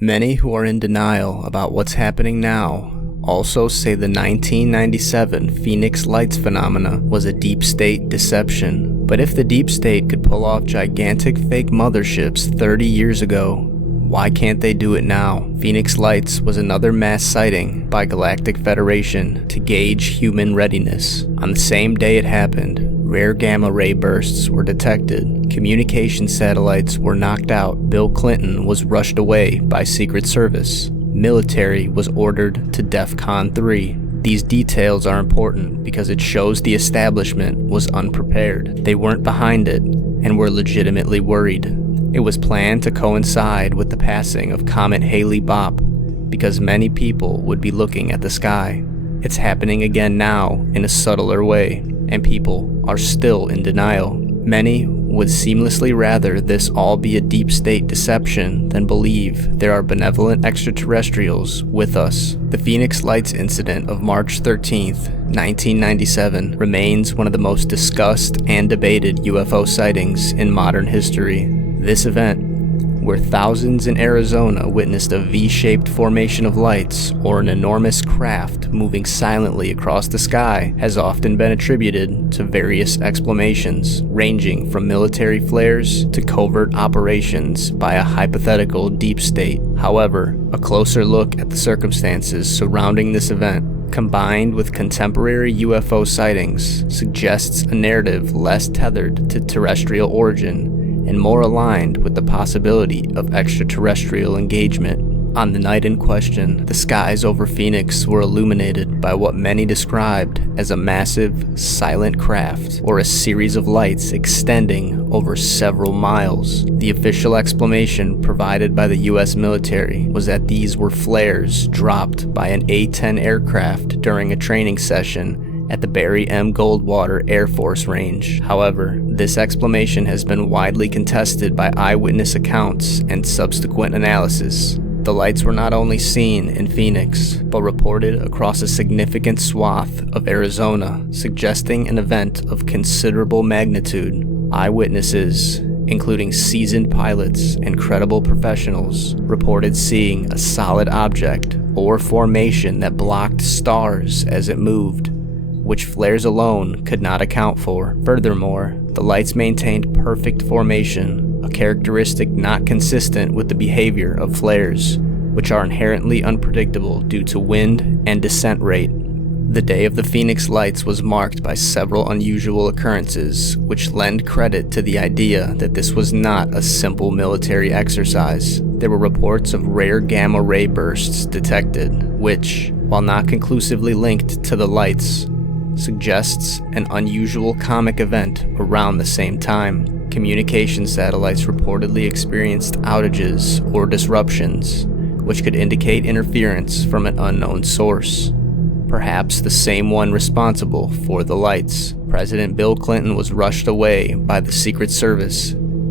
Many who are in denial about what's happening now also say the 1997 Phoenix Lights phenomena was a deep state deception. But if the deep state could pull off gigantic fake motherships 30 years ago, why can't they do it now? Phoenix Lights was another mass sighting by Galactic Federation to gauge human readiness. On the same day it happened, rare gamma ray bursts were detected. Communication satellites were knocked out. Bill Clinton was rushed away by Secret Service. Military was ordered to DEFCON 3. These details are important because it shows the establishment was unprepared. They weren't behind it and were legitimately worried. It was planned to coincide with the passing of Comet Hale-Bopp because many people would be looking at the sky. It's happening again now in a subtler way, and people are still in denial. Many would seamlessly rather this all be a deep state deception than believe there are benevolent extraterrestrials with us. The Phoenix Lights incident of March 13th, 1997 remains one of the most discussed and debated UFO sightings in modern history. This event, where thousands in Arizona witnessed a V-shaped formation of lights or an enormous craft moving silently across the sky, has often been attributed to various explanations, ranging from military flares to covert operations by a hypothetical deep state. However, a closer look at the circumstances surrounding this event, combined with contemporary UFO sightings, suggests a narrative less tethered to terrestrial origin and more aligned with the possibility of extraterrestrial engagement. On the night in question, the skies over Phoenix were illuminated by what many described as a massive, silent craft, or a series of lights extending over several miles. The official explanation provided by the US military was that these were flares dropped by an A-10 aircraft during a training session at the Barry M. Goldwater Air Force Range. However, this explanation has been widely contested by eyewitness accounts and subsequent analysis. The lights were not only seen in Phoenix, but reported across a significant swath of Arizona, suggesting an event of considerable magnitude. Eyewitnesses, including seasoned pilots and credible professionals, reported seeing a solid object or formation that blocked stars as it moved, which flares alone could not account for. Furthermore, the lights maintained perfect formation, a characteristic not consistent with the behavior of flares, which are inherently unpredictable due to wind and descent rate. The day of the Phoenix Lights was marked by several unusual occurrences, which lend credit to the idea that this was not a simple military exercise. There were reports of rare gamma ray bursts detected, which, while not conclusively linked to the lights, suggests an unusual comic event around the same time. Communication satellites reportedly experienced outages or disruptions, which could indicate interference from an unknown source, perhaps the same one responsible for the lights. President Bill Clinton was rushed away by the Secret Service,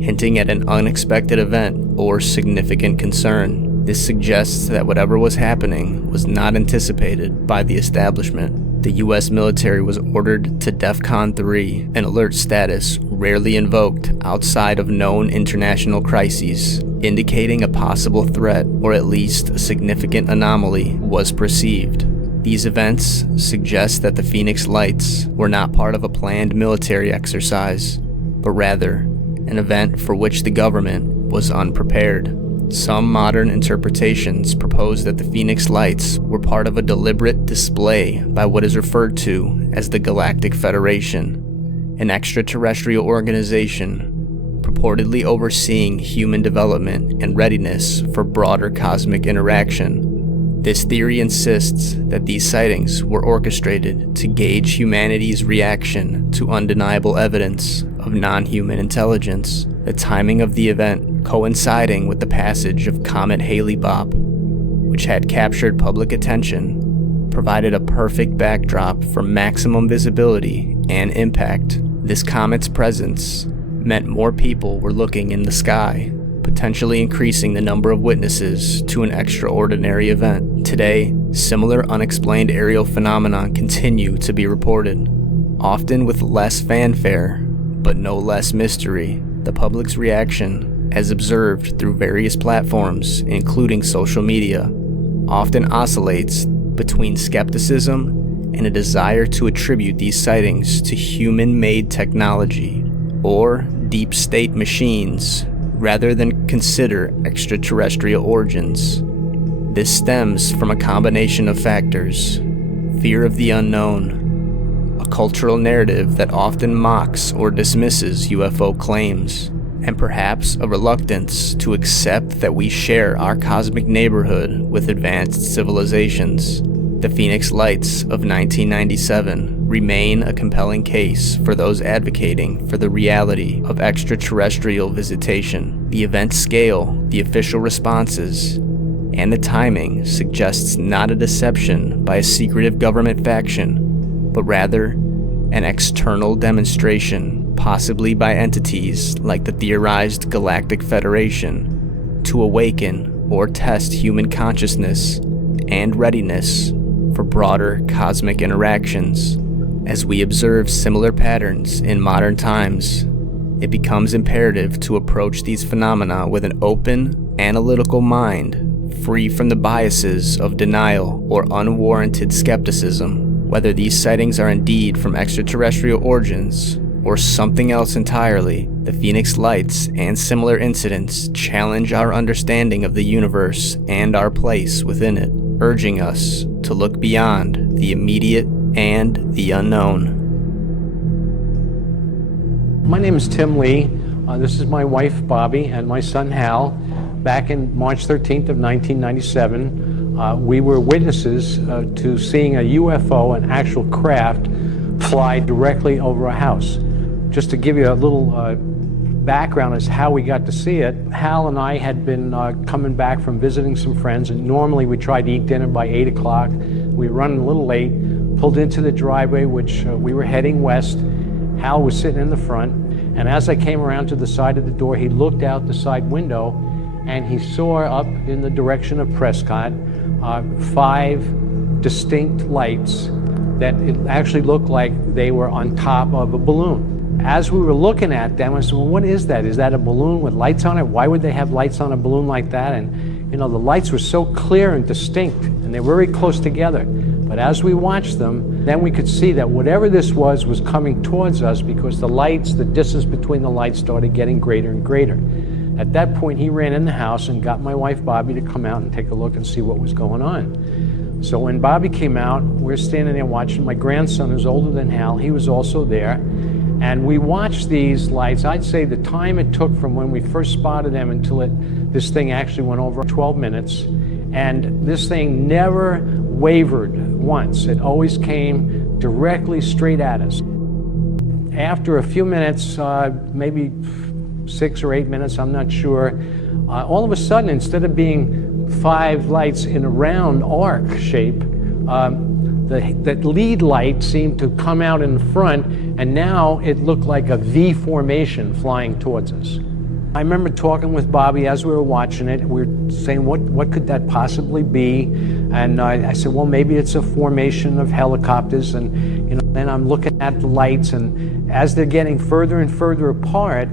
hinting at an unexpected event or significant concern. This suggests that whatever was happening was not anticipated by the establishment. The US military was ordered to DEFCON 3, an alert status rarely invoked outside of known international crises, indicating a possible threat or at least a significant anomaly was perceived. These events suggest that the Phoenix Lights were not part of a planned military exercise, but rather an event for which the government was unprepared. Some modern interpretations propose that the Phoenix Lights were part of a deliberate display by what is referred to as the Galactic Federation, an extraterrestrial organization purportedly overseeing human development and readiness for broader cosmic interaction. This theory insists that these sightings were orchestrated to gauge humanity's reaction to undeniable evidence of non-human intelligence. The timing of the event coinciding with the passage of Comet Hale-Bopp, which had captured public attention, provided a perfect backdrop for maximum visibility and impact. This comet's presence meant more people were looking in the sky, potentially increasing the number of witnesses to an extraordinary event. Today, similar unexplained aerial phenomena continue to be reported, often with less fanfare, but no less mystery. The public's reaction, has observed through various platforms, including social media, often oscillates between skepticism and a desire to attribute these sightings to human-made technology or deep state machines rather than consider extraterrestrial origins. This stems from a combination of factors: fear of the unknown, a cultural narrative that often mocks or dismisses UFO claims, and perhaps a reluctance to accept that we share our cosmic neighborhood with advanced civilizations. The Phoenix Lights of 1997 remain a compelling case for those advocating for the reality of extraterrestrial visitation. The event scale, the official responses, and the timing suggests not a deception by a secretive government faction, but rather an external demonstration, possibly by entities like the theorized Galactic Federation, to awaken or test human consciousness and readiness for broader cosmic interactions. As we observe similar patterns in modern times, it becomes imperative to approach these phenomena with an open, analytical mind, free from the biases of denial or unwarranted skepticism. Whether these sightings are indeed from extraterrestrial origins or something else entirely, the Phoenix Lights and similar incidents challenge our understanding of the universe and our place within it, urging us to look beyond the immediate and the unknown. My name is Tim Lee. This is my wife Bobby and my son Hal. Back in March 13th of 1997, we were witnesses to seeing a UFO, an actual craft, fly directly over a house. Just to give you a little background as how we got to see it, Hal and I had been coming back from visiting some friends, and normally we tried to eat dinner by 8 o'clock. We were running a little late, pulled into the driveway, which we were heading west. Hal was sitting in the front, and as I came around to the side of the door, he looked out the side window and he saw up in the direction of Prescott 5 distinct lights that it actually looked like they were on top of a balloon. As we were looking at them, I said, well, what is that? Is that a balloon with lights on it? Why would they have lights on a balloon like that? And, you know, the lights were so clear and distinct, and they were very close together. But as we watched them, then we could see that whatever this was coming towards us, because the lights, the distance between the lights started getting greater and greater. At that point, he ran in the house and got my wife Bobby to come out and take a look and see what was going on. So when Bobby came out, we're standing there watching. My grandson, who's older than Hal, he was also there. And we watched these lights. I'd say the time it took from when we first spotted them until this thing actually went over 12 minutes. And this thing never wavered once. It always came directly straight at us. After a few minutes, maybe 6 or 8 minutes, I'm not sure, all of a sudden, instead of being 5 lights in a round arc shape, that lead light seemed to come out in front, and now it looked like a V formation flying towards us. I remember talking with Bobby as we were watching it. We were saying, what could that possibly be? And I said, well, maybe it's a formation of helicopters. And, you know, then I'm looking at the lights, and as they're getting further and further apart,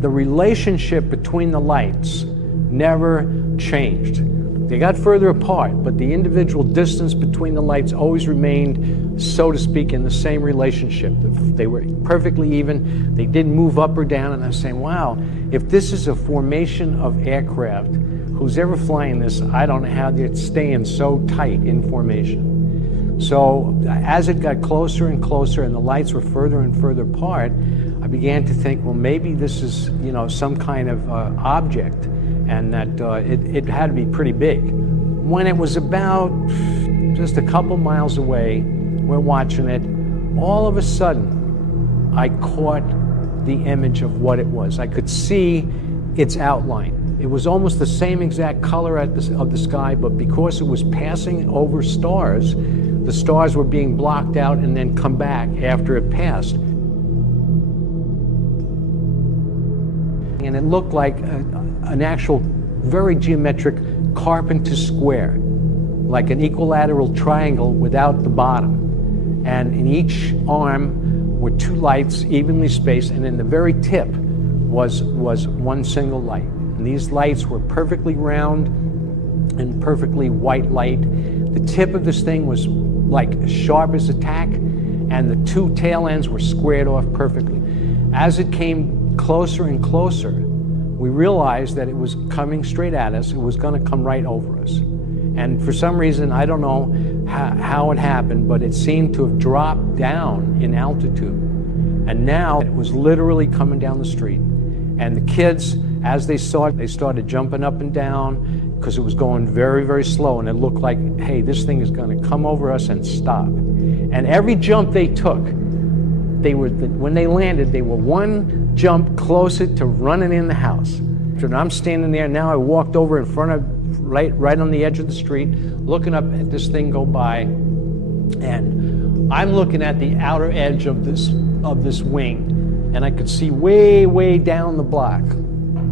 the relationship between the lights never changed. They got further apart, but the individual distance between the lights always remained, so to speak, in the same relationship. They were perfectly even. They didn't move up or down. And I was saying, wow, if this is a formation of aircraft, who's ever flying this, I don't know how they're staying so tight in formation. So as it got closer and closer and the lights were further and further apart, I began to think, well, maybe this is, you know, some kind of object, and that it had to be pretty big. When it was about just a couple miles away, we're watching it, all of a sudden, I caught the image of what it was. I could see its outline. It was almost the same exact color of the sky, but because it was passing over stars, the stars were being blocked out and then come back after it passed. And it looked like an actual very geometric Carpenter's square, like an equilateral triangle without the bottom. And in each arm were 2 lights evenly spaced, and in the very tip was one single light. And these lights were perfectly round and perfectly white light. The tip of this thing was like sharp as a tack, and the two tail ends were squared off perfectly. As it came closer and closer, we realized that it was coming straight at us. It was going to come right over us. And for some reason, I don't know how it happened, but it seemed to have dropped down in altitude. And now it was literally coming down the street. And the kids, as they saw it, they started jumping up and down because it was going very, very slow. And it looked like, hey, this thing is going to come over us and stop. And every jump they took, when they landed, they were one jump closer to running in the house. And I'm standing there now. I walked over in front of, right on the edge of the street, looking up at this thing go by, and I'm looking at the outer edge of this wing, and I could see way, way down the block,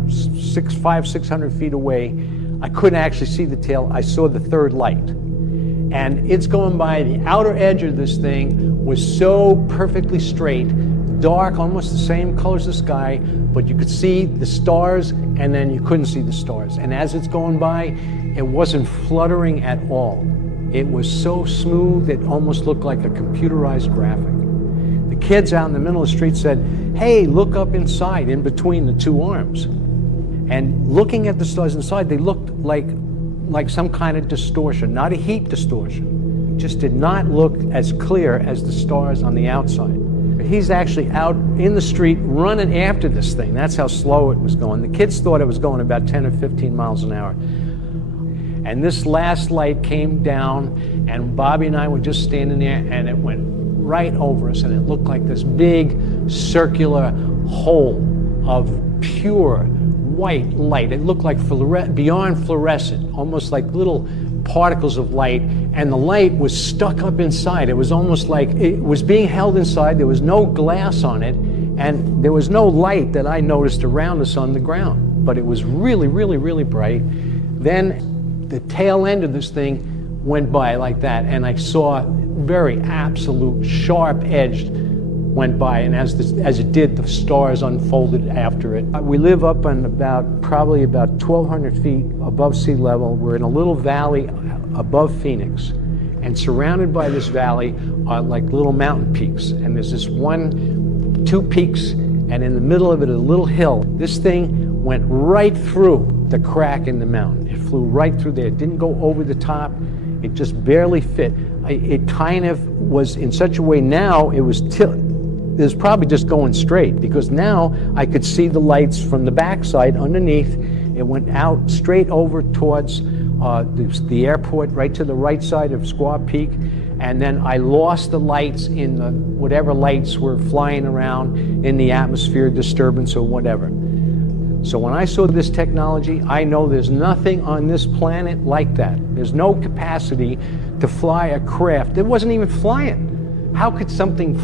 600 feet away. I couldn't actually see the tail. I saw the third light. And it's going by. The outer edge of this thing was so perfectly straight, dark, almost the same color as the sky, but you could see the stars, and then you couldn't see the stars. And as it's going by, it wasn't fluttering at all. It was so smooth, it almost looked like a computerized graphic. The kids out in the middle of the street said, hey, look up inside, in between the two arms. And looking at the stars inside, they looked like some kind of distortion, not a heat distortion. It just did not look as clear as the stars on the outside. He's actually out in the street running after this thing. That's how slow it was going. The kids thought it was going about 10 or 15 miles an hour. And this last light came down, and Bobby and I were just standing there, and it went right over us, and it looked like this big circular hole of pure white light. It looked like beyond fluorescent, almost like little particles of light, and the light was stuck up inside. It was almost like it was being held inside. There was no glass on it, and there was no light that I noticed around us on the ground, but it was really, really, really bright. Then the tail end of this thing went by like that, and I saw very absolute sharp-edged went by, and as it did, the stars unfolded after it. We live up on probably about 1,200 feet above sea level. We're in a little valley above Phoenix, and surrounded by this valley are like little mountain peaks. And there's two peaks, and in the middle of it a little hill. This thing went right through the crack in the mountain. It flew right through there. It didn't go over the top. It just barely fit. It kind of was in such a way now it was it was probably just going straight, because now I could see the lights from the backside underneath. It went out straight over towards the airport, right to the right side of Squaw Peak, and then I lost the lights in whatever lights were flying around in the atmosphere, disturbance or whatever. So when I saw this technology, I know there's nothing on this planet like that. There's no capacity to fly a craft. It wasn't even flying. How could something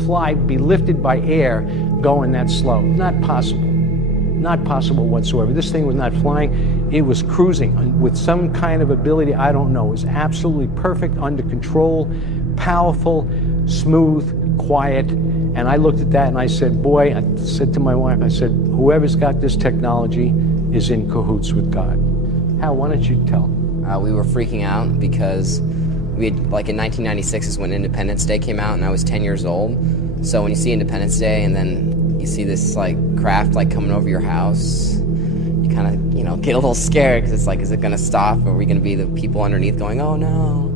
be lifted by air going that slow? Not possible. Not possible whatsoever. This thing was not flying. It was cruising with some kind of ability, I don't know. It was absolutely perfect, under control, powerful, smooth, quiet. And I looked at that and I said, boy, I said to my wife, I said, whoever's got this technology is in cahoots with God. Hal, why don't you tell? We were freaking out because we had, like in 1996 is when Independence Day came out, and I was 10 years old. So when you see Independence Day and then you see this like craft like coming over your house, you kind of, get a little scared, because it's like, is it going to stop? Are we going to be the people underneath going, oh no?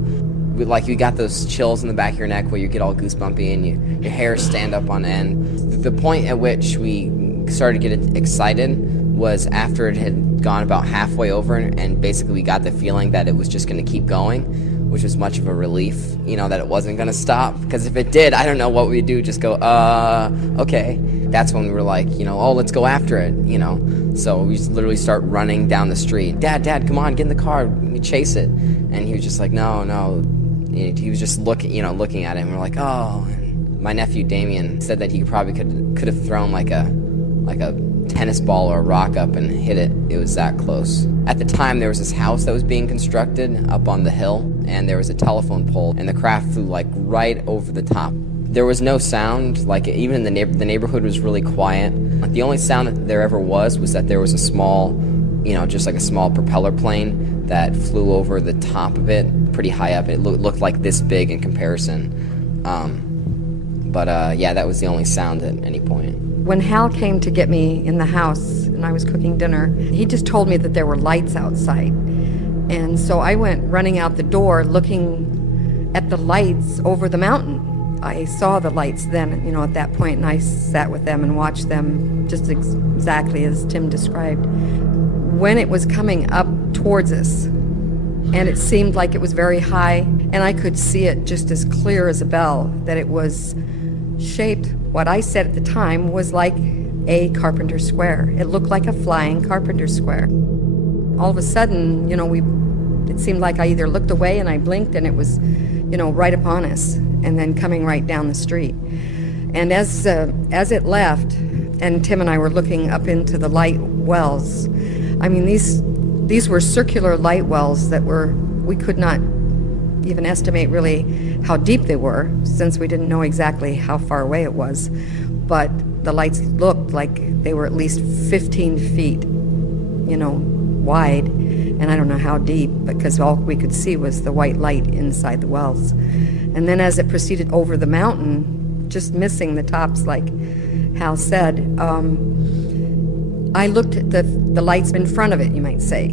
You got those chills in the back of your neck where you get all goosebumpy and your hair stand up on end. The point at which we started to get excited was after it had gone about halfway over, and basically we got the feeling that it was just going to keep going, which was much of a relief, that it wasn't going to stop. Because if it did, I don't know what we'd do, just go, okay. That's when we were like, oh, let's go after it, So we just literally start running down the street. Dad, come on, get in the car, we chase it. And he was just like, no. He was just looking at it, and we're like, oh. And my nephew Damien said that he probably could have thrown like a tennis ball or a rock up and hit it. It was that close. At the time, there was this house that was being constructed up on the hill, and there was a telephone pole, and the craft flew like right over the top. There was no sound, like even in the neighborhood was really quiet. The only sound that there ever was that there was a small, just like a small propeller plane that flew over the top of it, pretty high up. It looked like this big in comparison. Yeah, that was the only sound at any point. When Hal came to get me in the house and I was cooking dinner, he just told me that there were lights outside. And so I went running out the door looking at the lights over the mountain. I saw the lights then, at that point, and I sat with them and watched them just exactly as Tim described. When it was coming up towards us, and it seemed like it was very high, and I could see it just as clear as a bell, that it was shaped, what I said at the time was like a carpenter square. It looked like a flying carpenter square. All of a sudden, it seemed like I either looked away and I blinked and it was, right upon us, and then coming right down the street. And as it left, and Tim and I were looking up into the light wells, I mean, these were circular light wells that we could not even estimate really how deep they were, since we didn't know exactly how far away it was. But the lights looked like they were at least 15 feet, wide, and I don't know how deep, because all we could see was the white light inside the wells. And then as it proceeded over the mountain, just missing the tops like Hal said, I looked at the lights in front of it, you might say,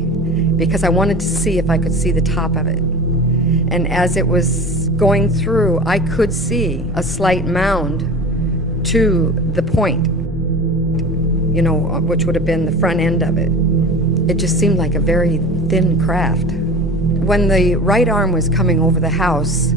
because I wanted to see if I could see the top of it. And as it was going through, I could see a slight mound to the point, which would have been the front end of it. It just seemed like a very thin craft. When the right arm was coming over the house,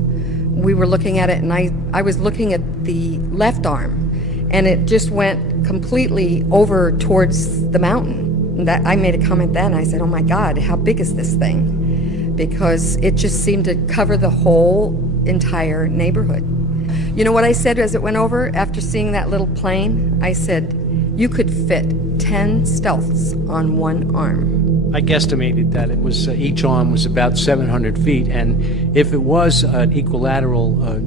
we were looking at it, and I was looking at the left arm, and it just went completely over towards the mountain. I made a comment then. I said, oh my God, how big is this thing? Because it just seemed to cover the whole entire neighborhood. You know what I said as it went over after seeing that little plane? I said, you could fit 10 stealths on one arm. I guesstimated that it was each arm was about 700 feet, and if it was an equilateral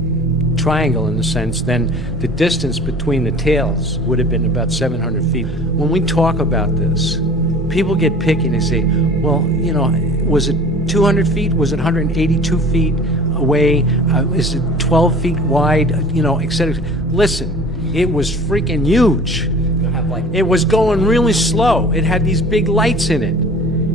triangle in a sense, then the distance between the tails would have been about 700 feet. When we talk about this, people get picky and they say, well, was it 200 feet? Was it 182 feet away? Is it 12 feet wide? Etc. Listen, it was freaking huge. It was going really slow. It had these big lights in it.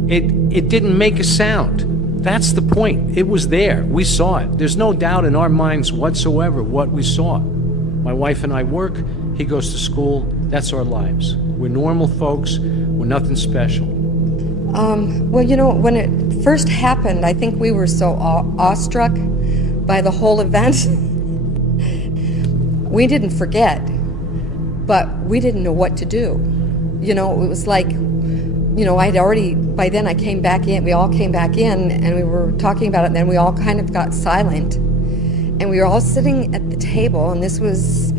It didn't make a sound. That's the point. It was there. We saw it. There's no doubt in our minds whatsoever what we saw. My wife and I work. He goes to school. That's our lives. We're normal folks. We're nothing special. Well, when it first happened, I think we were so awestruck by the whole event. We didn't forget, but we didn't know what to do. It was like, I'd already, by then I came back in, we all came back in, and we were talking about it, and then we all kind of got silent. And we were all sitting at the table, and this was,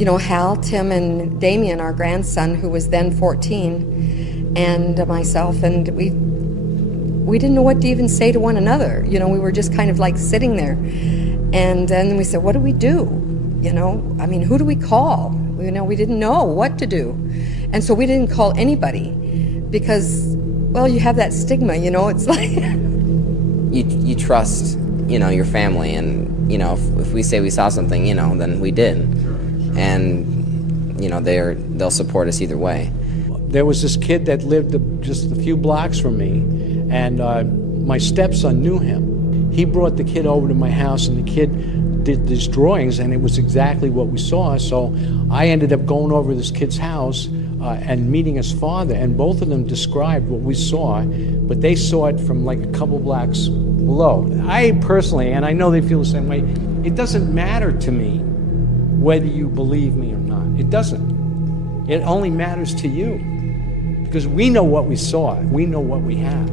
Hal, Tim, and Damien, our grandson, who was then 14, and myself, and we didn't know what to even say to one another. We were just kind of like sitting there. And then we said, what do we do? Who do we call? We didn't know what to do. And so we didn't call anybody because, well, you have that stigma, it's like... You trust, your family, and, if we say we saw something, then we did. And, they'll support us either way. There was this kid that lived just a few blocks from me, and my stepson knew him. He brought the kid over to my house, and the kid did these drawings, and it was exactly what we saw. So I ended up going over to this kid's house and meeting his father, and both of them described what we saw, but they saw it from like a couple blocks below. I personally, and I know they feel the same way, it doesn't matter to me whether you believe me or not. It doesn't. It only matters to you, because we know what we saw. We know what we have.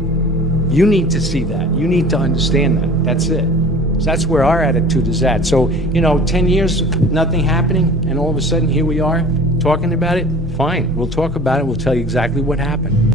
You need to see that. You need to understand that. That's it. So that's where our attitude is at. So, 10 years, nothing happening, and all of a sudden here we are talking about it. Fine, we'll talk about it. We'll tell you exactly what happened.